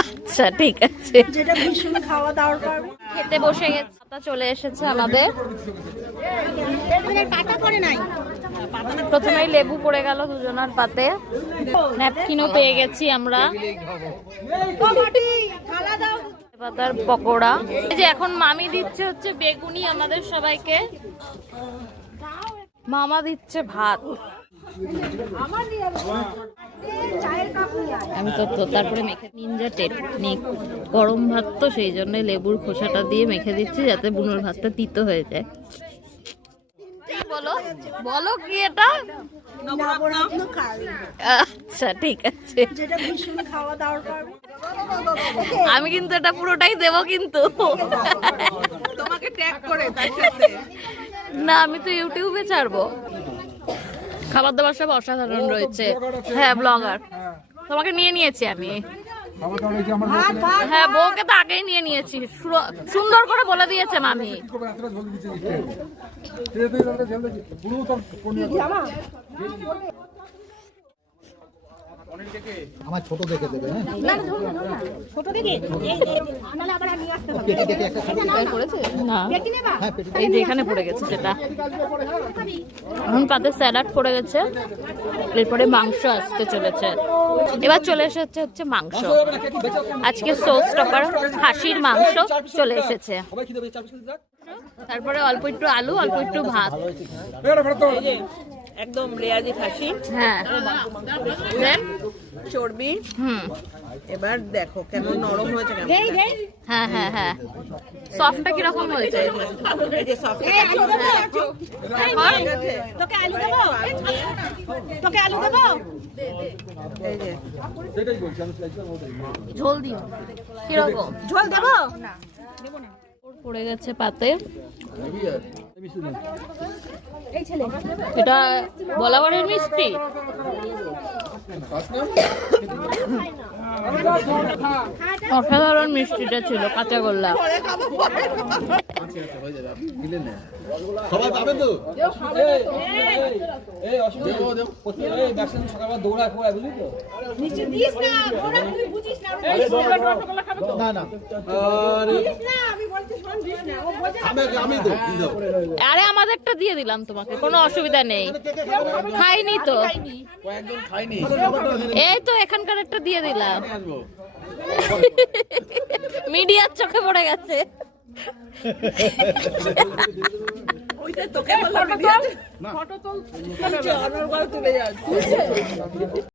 আচ্ছা ঠিক আছে, যেটা ভীষণ খাওয়া দাওয়ার পারবে। খেতে বসে গেছে, পাতা চলে এসেছে আমাদের। পাতা পড়ে নাই, প্রথমেই লেবু পড়ে গেল দুজনার পাতে, ন্যাপকিনও পেয়ে গেছি আমরা। পাতার পকোড়া, এই যে এখন মামি দিচ্ছে হচ্ছে বেগুনি আমাদের সবাইকে, মামা দিচ্ছে ভাত, আমি তো তারপরে মেখে নিনজা টেকনিক, গরম ভাত তো সেই জন্য লেবুর খোসাটা দিয়ে মেখে দিচ্ছি যাতে বুনোর ভাতটা তিতো হয়ে যায়। বলো বলো কি এটা? আচ্ছা ঠিক আছে, যেটা ভীষণ খাওয়া দাওয়ার পারবে। আমি কিন্তু এটা পুরোটাই দেবো কিন্তু তোমাকে ট্যাগ করে তার সাথে। না আমি তো ইউটিউবে ছাড়বো। খাবার দাবার সব অসাধারণ রয়েছে। হ্যাঁ ব্লগার, তোমাকে নিয়ে নিয়েছি আমি। হ্যাঁ বউকে তো আগেই নিয়ে নিয়েছি, সুন্দর করে বলে দিয়েছে মামি। আমার ছোট দেখে দেবে, হ্যাঁ ছোট দেখে নালে আবার নিয়ে আসতে হবে। পেটে দেখে একটা ছোট না পেটি নেবা? হ্যাঁ পেটে এই যে এখানে পড়ে গেছে সেটা। এখন পাতে স্যালাড পড়ে গেছে, এরপরে মাংস আসতে চলেছে। এবার চলে এসেছে হচ্ছে মাংস, আজকে সোস টপার খাসির মাংস চলে এসেছে। তারপরে অল্প একটু আলু, অল্প একটু ভাত। একদম রেয়াজি খাসি, হ্যাঁ দেন চর্বি। এবার দেখো কেমন নরম হয়েছে, হ্যাঁ হ্যাঁ হ্যাঁ, সফটটা কিরকম হয়েছে? এই যে সফট। তোকে আলু দেবো, তোকে আলু দেবো। এই যে ঝোল দিও কিরকম? ঝোল দেবো না, পড়ে গেছে পাতে। এটা বলাবারের মিষ্টি, অসাধারণ মিষ্টিটা ছিল, কাঁচা গোল্লা। সবাই পাবে তো? না না আমি তো আরে আমাদেরটা দিয়ে দিলাম তোমাকে, কোনো অসুবিধা নেই। খাইনি তো, এই তো এখানকার একটা দিয়ে দিলাম। মিডিয়ার চোখে পড়ে গেছে। তোকে ফটো তুলে যাচ্ছে।